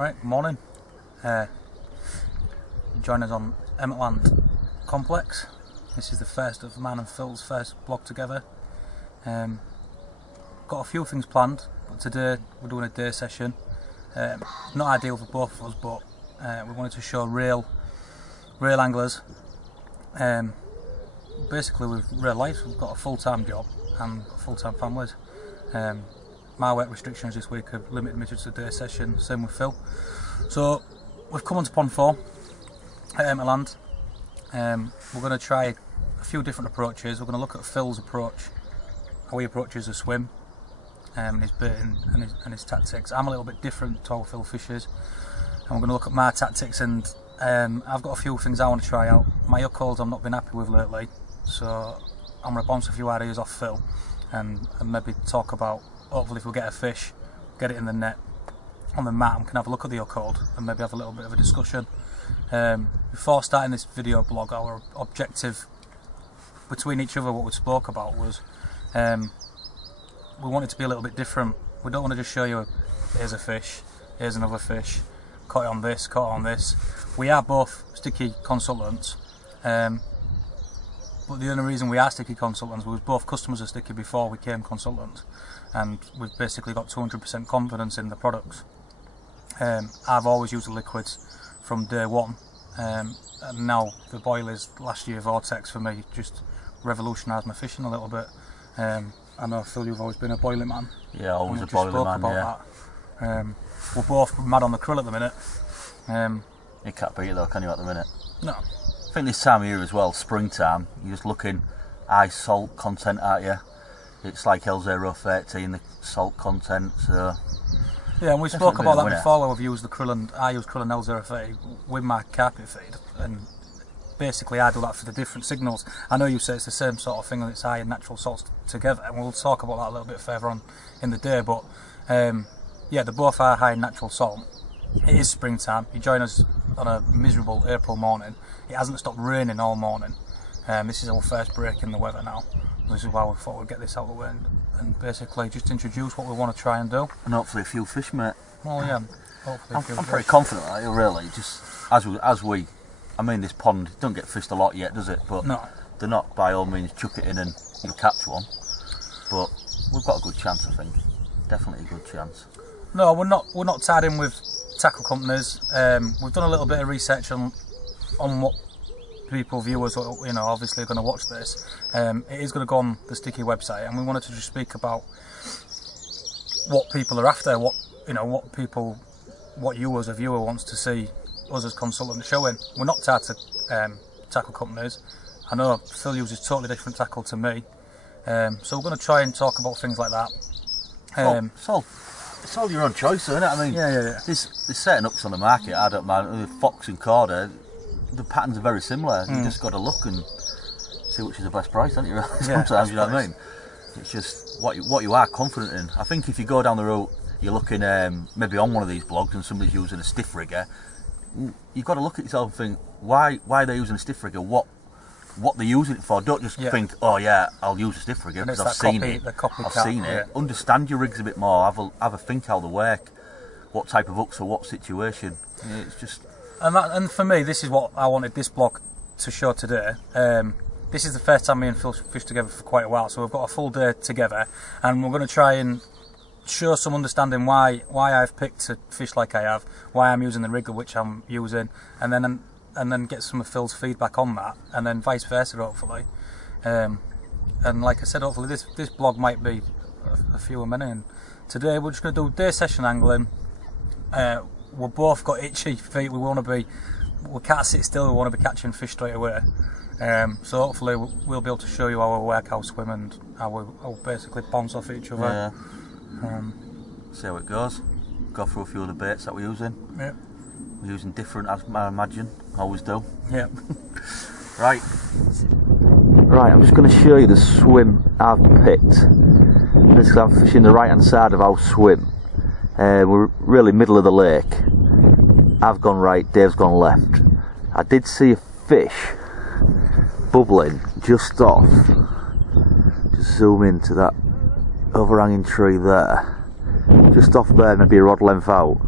Right, good morning. Join us on Emmotland complex. This is the first of mine and Phil's first vlog together. Got a few things planned, but today we're doing a day session. Not ideal for both of us, but we wanted to show real anglers. Basically with real life, we've got a full-time job and full-time families. My work restrictions this week have limited me to just a day session, same with Phil. So we've come on to Pond 4 at Emmotland. We're going to try a few different approaches. We're going to look at Phil's approach, how he approaches a swim, his baiting and his tactics. I'm a little bit different to how Phil fishes, and we're going to look at my tactics. And I've got a few things I want to try out. My hook holds I've not been happy with lately, so I'm going to bounce a few ideas off Phil and maybe talk about, hopefully if we get a fish, get it in the net on the mat and can have a look at the hook hold and maybe have a little bit of a discussion. Before starting this video blog, our objective between each other, what we spoke about was we wanted to be a little bit different. We don't want to just show you here's a fish, here's another fish, caught it on this, caught it on this. We are both sticky consultants, but the only reason we are sticky consultants was both customers are sticky before we came consultants, and we've basically got 200% confidence in the products. I've always used the liquids from day one, and now the boilers last year, Vortex, for me just revolutionised my fishing a little bit. I know Phil, you've always been a boiler man. Yeah, always a boiler man, yeah. That. We're both mad on the krill at the minute. You can't beat it though, can you, at the minute? No. I think this time of year as well, springtime, you're just looking high salt content, aren't you? It's like L013, the salt content, so... Yeah, and we spoke about that before, where we've used the krill, and I use krill and L030 with my carpet feed, and basically I do that for the different signals. I know you say it's the same sort of thing, and it's high and natural salts together, and we'll talk about that a little bit further on in the day, but yeah, they both are high in natural salt. It is springtime. You join us on a miserable April morning. It hasn't stopped raining all morning. This is our first break in the weather now. This is why we thought we'd get this out of the way and basically just introduce what we want to try and do. And hopefully a few fish, mate. Well, yeah, hopefully a few I'm fish. pretty confident that it really, just as we, I mean, this pond don't get fished a lot yet, does it? But no. They're not by all means chuck it in and you'll catch one. But we've got a good chance, I think. Definitely a good chance. No, we're not tied in with tackle companies. We've done a little bit of research on what people, viewers, you know, obviously are going to watch this. It is going to go on the Sticky website, and we wanted to just speak about what people are after, what you as a viewer wants to see us as consultants showing. We're not tied to tackle companies. I know Phil uses totally different tackle to me, so we're going to try and talk about things like that. It's all your own choice, isn't it? I mean, yeah. There's certain hooks on the market, I don't mind. Fox and Corda, the patterns are very similar. You just got to look and see which is the best price, don't you? Sometimes, you know what I mean? It's just what you are confident in. I think if you go down the route, you're looking maybe on one of these blogs and somebody's using a stiff rigger, you've got to look at yourself and think, why are they using a stiff rigger? What they're using it for? Don't just think, oh yeah, I'll use a stiff rigger because I've seen it. Understand your rigs a bit more. Have a think how they work, what type of hooks or what situation. It's just. And for me, this is what I wanted this blog to show today. This is the first time me and Phil fished together for quite a while, so we've got a full day together, and we're going to try and show some understanding why I've picked to fish like I have, why I'm using the rigger which I'm using, and then get some of Phil's feedback on that, and then vice versa, hopefully. And like I said, hopefully this blog might be a few a minute. And today we're just going to do day session angling. We've both got itchy feet. We can't sit still. We want to be catching fish straight away. So hopefully we'll be able to show you how we work, how we swim, and how we basically bounce off each other. Yeah. See how it goes. Go through a few of the baits that we're using. Yeah. We're using different, as I imagine. Always do. Yeah. Right, I'm just going to show you the swim I've picked. Basically, I'm fishing the right hand side of our swim. We're really middle of the lake. I've gone right, Dave's gone left. I did see a fish bubbling just off. Just zoom into that overhanging tree there. Just off there, maybe a rod length out.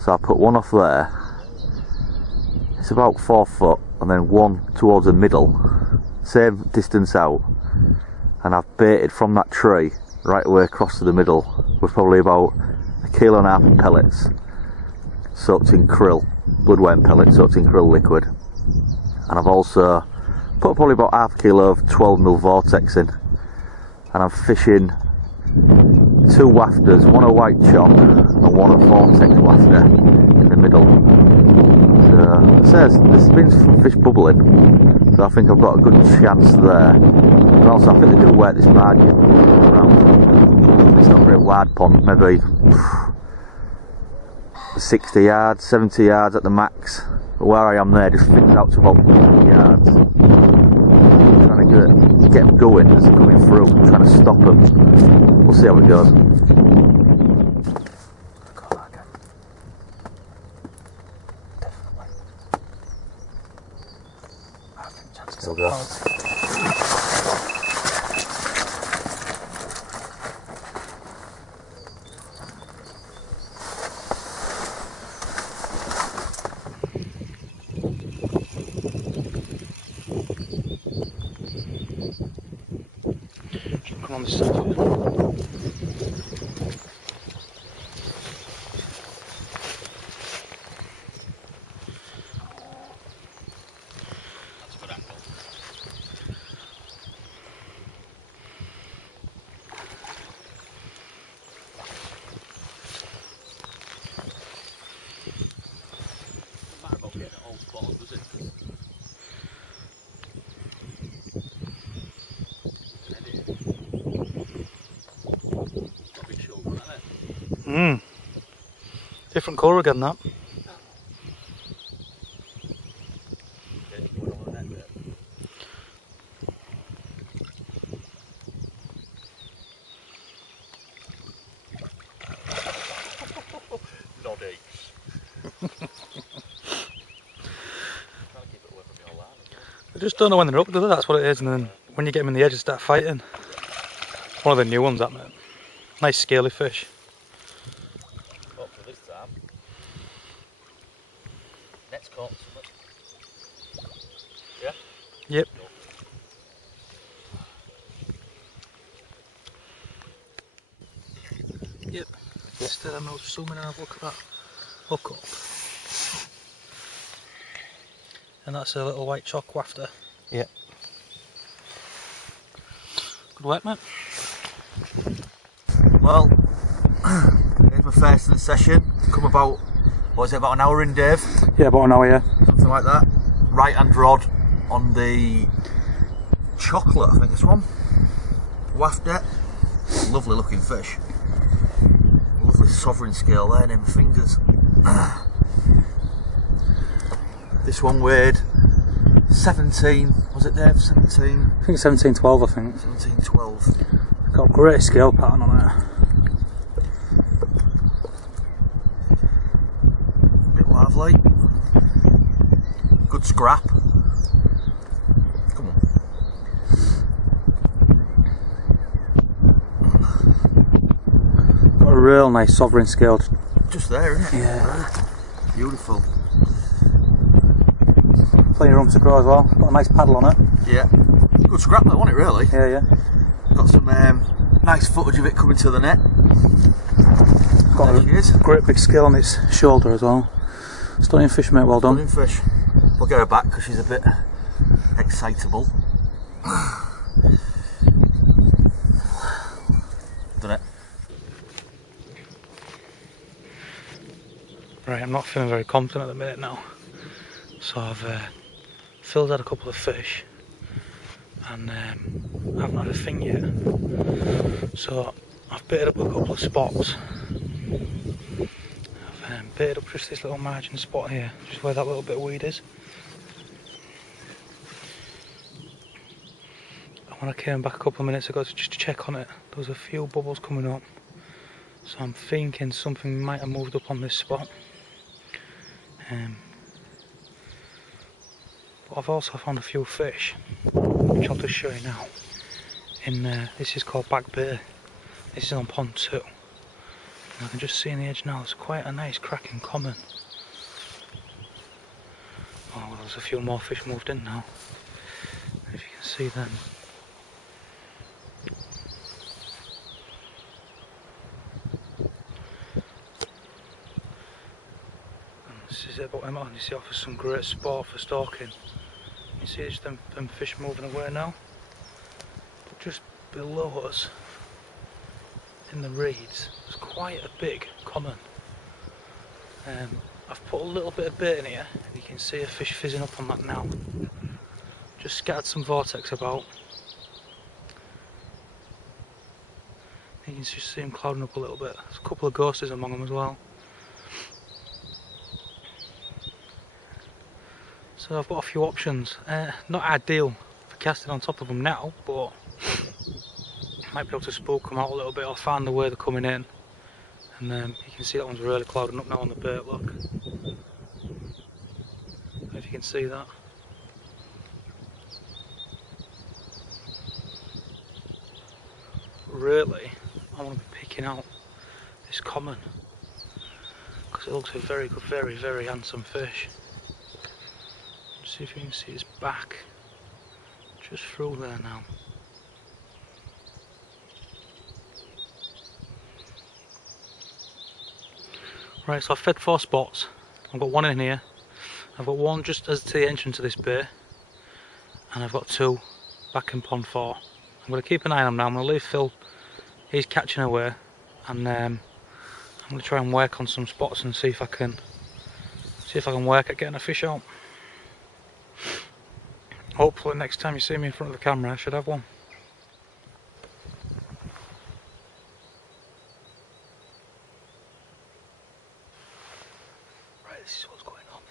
So I put one off there. It's about 4 foot, and then one towards the middle, same distance out, and I've baited from that tree right away across to the middle with probably about 1.5 kilos of pellets soaked in krill, blood weight pellets soaked in krill liquid. And I've also put probably about 0.5 kilo of 12mm vortex in, and I'm fishing 2 wafters, one a white chalk and one a vortex wafter in the middle. So it says there's been some fish bubbling, so I think I've got a good chance there. And also I think they do work this margin around. It's not a very wide pond, maybe 60 yards, 70 yards at the max. But where I am there just fits out to about 50 yards. I'm trying to get them going as they're coming through, trying to stop them. We'll see how it goes. Still go. Come on this side. Different colour again, that. They just don't know when they're up, do they? That's what it is, and then when you get them in the edge, they start fighting. One of the new ones, that, mate. Nice scaly fish. Hopefully this time. Net's caught something. Yeah? Yep. Yep. Just I'll zoom in and have a look at that hook up. And that's a little white chalk wafter. Yeah. Good work, mate. Well, here's my first in the session. Come about, what is it, about an hour in, Dave? Yeah, about an hour, yeah. Something like that. Right hand rod on the chocolate, I think this one. Wafter. Lovely looking fish. Lovely sovereign scale there, near my fingers. This one weighed 17, was it, Dave? 17? I think 1712, I think. 1712. Got a great scale pattern on it. Bit lively. Good scrap. Come on. Got a real nice sovereign scale. Just there, isn't it? Yeah. Beautiful. Plenty of room to grow as well. Got a nice paddle on it. Yeah. Good scrap though, wasn't it, really? Yeah, yeah. Got some nice footage of it coming to the net. Got a great big scale on its shoulder as well. Stunning fish, mate, well done. Stunning fish. We'll get her back because she's a bit excitable. Done it. Right, I'm not feeling very confident at the minute now. So I've filled out a couple of fish and I haven't had a thing yet. So I've baited up a couple of spots. I've baited up just this little margin spot here, just where that little bit of weed is. And when I came back a couple of minutes ago to just check on it, there was a few bubbles coming up. So I'm thinking something might have moved up on this spot. But I've also found a few fish, which I'll just show you now. In this is called Back Bay. This is on pond 2. I can just see in the edge now, it's quite a nice cracking common. Oh well, there's a few more fish moved in now, if you can see them. And this is it about Emmotland. You see, offers some great sport for stalking. You see just them fish moving away now. But just below us, in the reeds, there's quite a big common. I've put a little bit of bait in here, and you can see a fish fizzing up on that now. Just scattered some vortex about. You can just see them clouding up a little bit. There's a couple of ghosties among them as well. So I've got a few options. Not ideal for casting on top of them now, but might be able to spook them out a little bit or find the way they're coming in. And you can see that one's really clouding up now on the bait, look. If you can see that. Really, I want to be picking out this common because it looks a very good, very handsome fish. Let's see if you can see his back just through there now. Right, so I've fed 4 spots. I've got one in here. I've got one just as to the entrance to this bay, and I've got 2 back in pond 4. I'm going to keep an eye on them now. I'm going to leave Phil. He's catching away, and I'm going to try and work on some spots and see if I can work at getting a fish out. Hopefully next time you see me in front of the camera I should have one. Right, this is what's going on.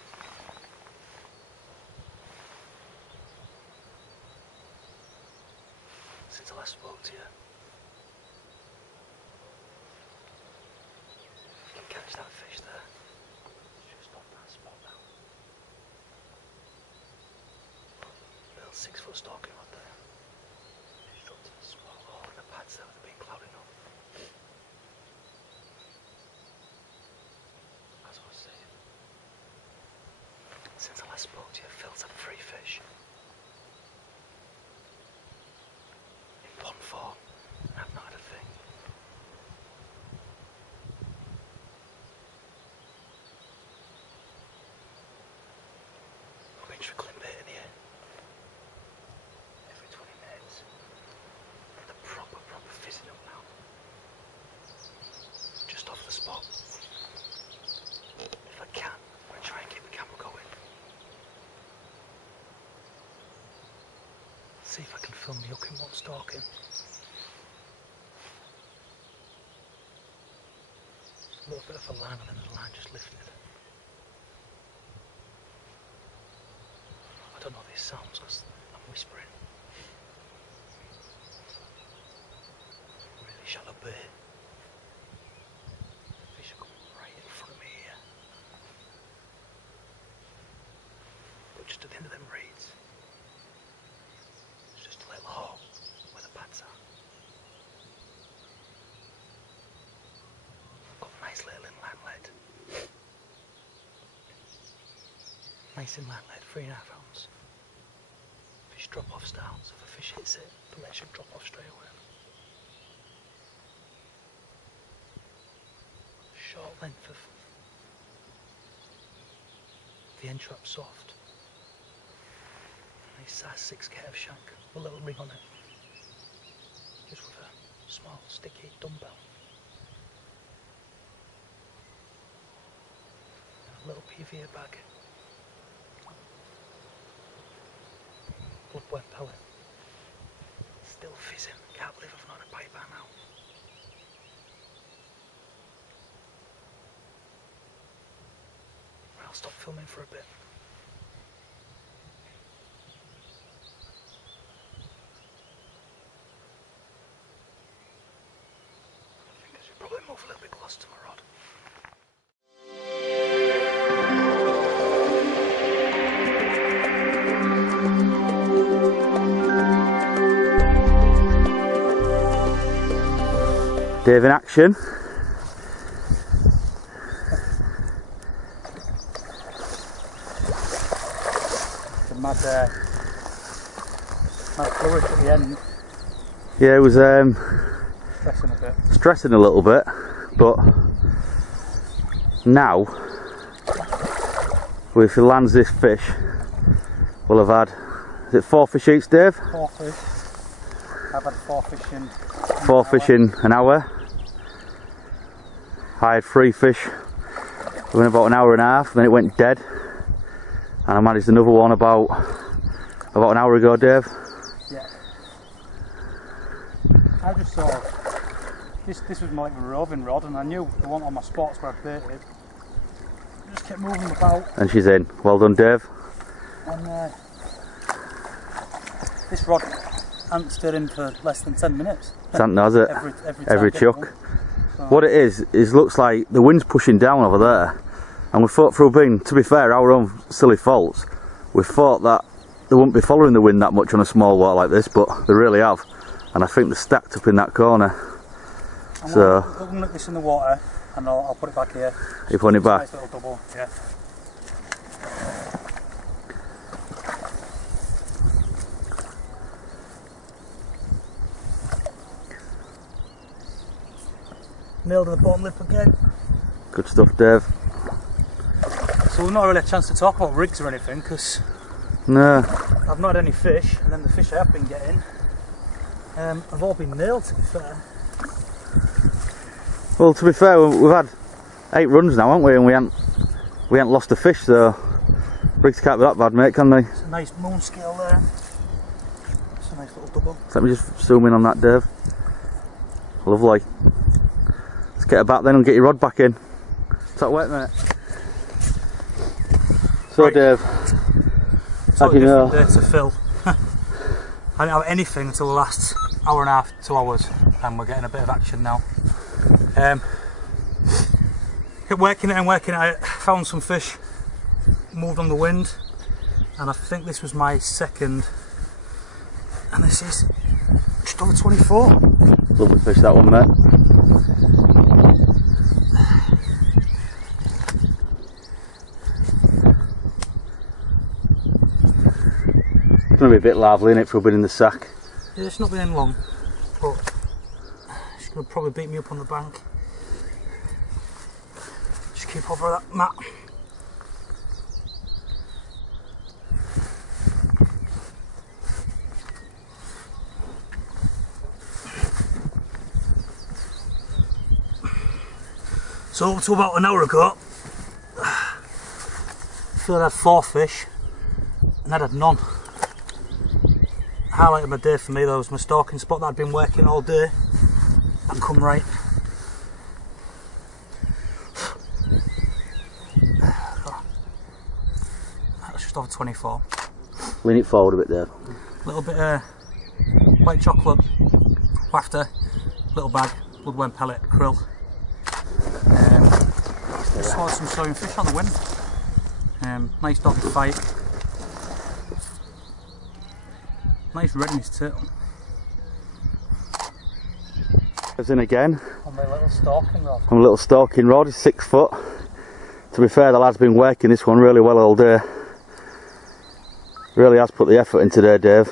Since I last spoke to you, you can catch that fish there. Just on that spot now. Little 6-foot stalking right there. Just dropped to the spot. Oh, and the pads there have been clouding up. As I was saying, since I last spoke to you, Phil's had 3 fish. In pond 4, and I've not had a thing. I've been trickling bait in here every 20 minutes. And they're proper fizzing up now. Just off the spot. If I can, I'm going to try and keep the camera going. See if I can film me hooking one stalking. A little bit of a line and then the line just lifted. I don't know these sounds because I'm whispering. Really shallow bay. Fish are coming right in front of me here. But just at the end of them reeds, it's just a little hole where the pads are. Got a nice little inland lead. Nice inland lead, 3.5 ounce. Fish drop off start, so if a fish hits it, the lead should drop off straight away. Short length of the end trap soft. Nice size 6 curve shank with a little ring on it. Just with a small sticky dumbbell. And a little PVA bag. Bloodworm pellet. Still fizzing. Can't believe I've not had a bite by now. Right, I'll stop filming for a bit. I think I should probably move a little bit closer to my rod. Dave in action. mad flourish at the end. Yeah, it was Stressing stressing a bit. a little bit, but now, if he lands this fish, we'll have had, is it 4 fish each, Dave? 4 fish. I've had 4 fish in 4 fish in an hour. I had 3 fish within about an hour and a half, then it went dead. And I managed another one about an hour ago, Dave. Yeah. I just sort of, this was more like a roving rod, and I knew the one on my spots where I baited. I just kept moving about. And she's in. Well done, Dave. And this rod hasn't stayed in for less than 10 minutes. It's not, has it? Every chuck. So. What it is looks like the wind's pushing down over there. And we thought, through being, to be fair, our own silly faults, we thought that they wouldn't be following the wind that much on a small water like this, but they really have. And I think they're stacked up in that corner. I'm so going to look this in the water, and I'll put it back here. You're putting it back? Nice little double, yeah. Nailed in the bottom lip again. Good stuff, Dave. So we've not really had a chance to talk about rigs or anything, because no, I've not had any fish, and then the fish I have been getting have all been nailed, to be fair. Well, to be fair, we've had 8 runs now, haven't we? And we ain't lost a fish, so rigs can't be that bad, mate, can they? It's a nice moon scale there. It's a nice little double. Let me just zoom in on that, Dave. Lovely. Let's get her back then and get your rod back in. Is that wet, mate? So, right. Dave, how do you know? Day to fill. I didn't have anything until the last hour and a half, 2 hours, and we're getting a bit of action now. Kept working it and working it. I found some fish, moved on the wind, and I think this was my second, and this is just over 24. Lovely fish, that one, mate. It's going to be a bit lively, innit, for a bit in the sack. Yeah, it's not been in long, but she's going to probably beat me up on the bank. Just keep over that mat. So up to about an hour ago, I feel I'd had 4 fish and I'd had none. Highlight of my day for me though was my stalking spot that I'd been working all day. I'd come right. That's just over 24. Lean it forward a bit there. A little bit of white chocolate, wafter, little bag, bloodworm pellet, krill. Just swallowed some sewing fish on the wind. Nice doggy fight. Nice redness to it. It's in again. On my little stalking rod. On a little stalking rod, it's 6 foot. To be fair, the lad's been working this one really well all day. Really has put the effort in today, Dave. I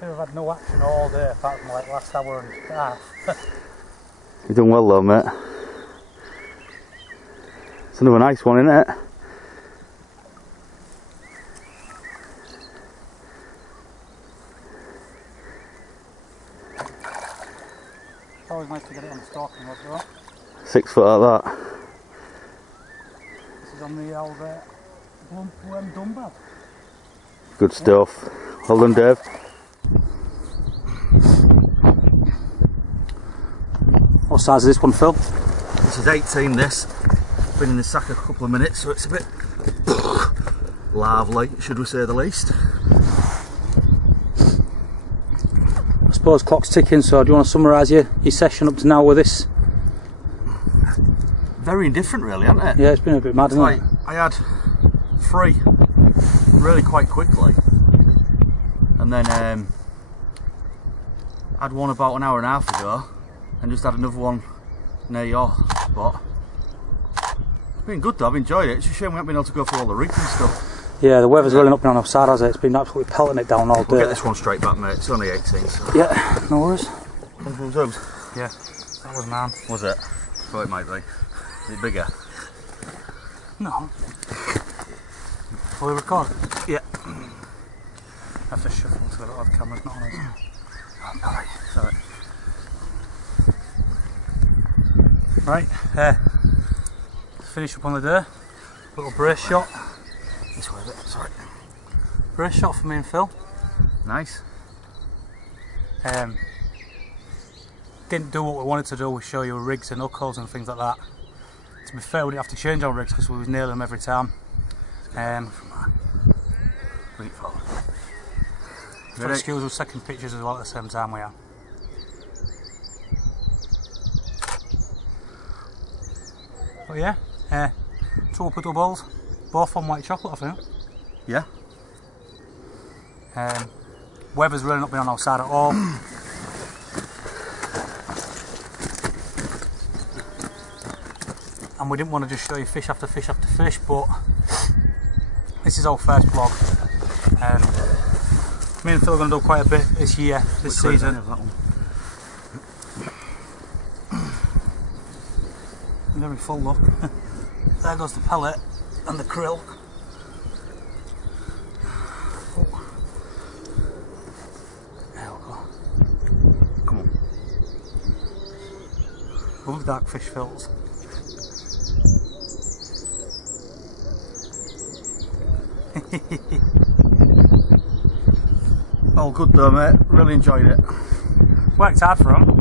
think I've had no action all day apart from like last hour and a half. You've done well though, mate. It's another nice one, isn't it? It's always nice to get it on the stalking rod though. 6 foot like that. This is on the old worm dumbbell. Good stuff. Well done, Dave. What size is this one, Phil? This is 18, this. Been in the sack a couple of minutes, so it's a bit lively, should we say the least. I suppose clock's ticking, so do you want to summarise your session up to now with this? Very indifferent really, hasn't it? Yeah, it's been a bit mad, hasn't it? I had 3 really quite quickly, and then had one about an hour and a half ago, and just had another one near your spot. It's been good though, I've enjoyed it. It's a shame we haven't been able to go for all the rigs and stuff. Yeah, the weather's really not been on our side, has it? It's been absolutely pelting it down all day. We'll get this one straight back, mate. It's only 18. So. Yeah, no worries. Yeah, that was mine. Was it? Thought it might be. Is it bigger? No. Will we record? Yeah. I have to shuffle so that the camera's not on us. Alright, sorry. Right, finish up on the day. Little brace shot. This way a bit, sorry. Brace shot for me and Phil. Nice. Didn't do what we wanted to do, we show you rigs and hook holes and things like that. To be fair, we didn't have to change our rigs because we was nailing them every time. Excuse us taking pictures as well at the same time we are. But yeah, 2 upper balls, both on white chocolate I think. Yeah. Weather's really not been on our side at all. And we didn't want to just show you fish after fish after fish, but this is our first vlog. Me and Phil are going to do quite a bit this year, this season. Very full look. There goes the pellet and the krill. Oh. There we go. Come on. Love dark fish fills. All good though, mate. Really enjoyed it. Worked hard for him.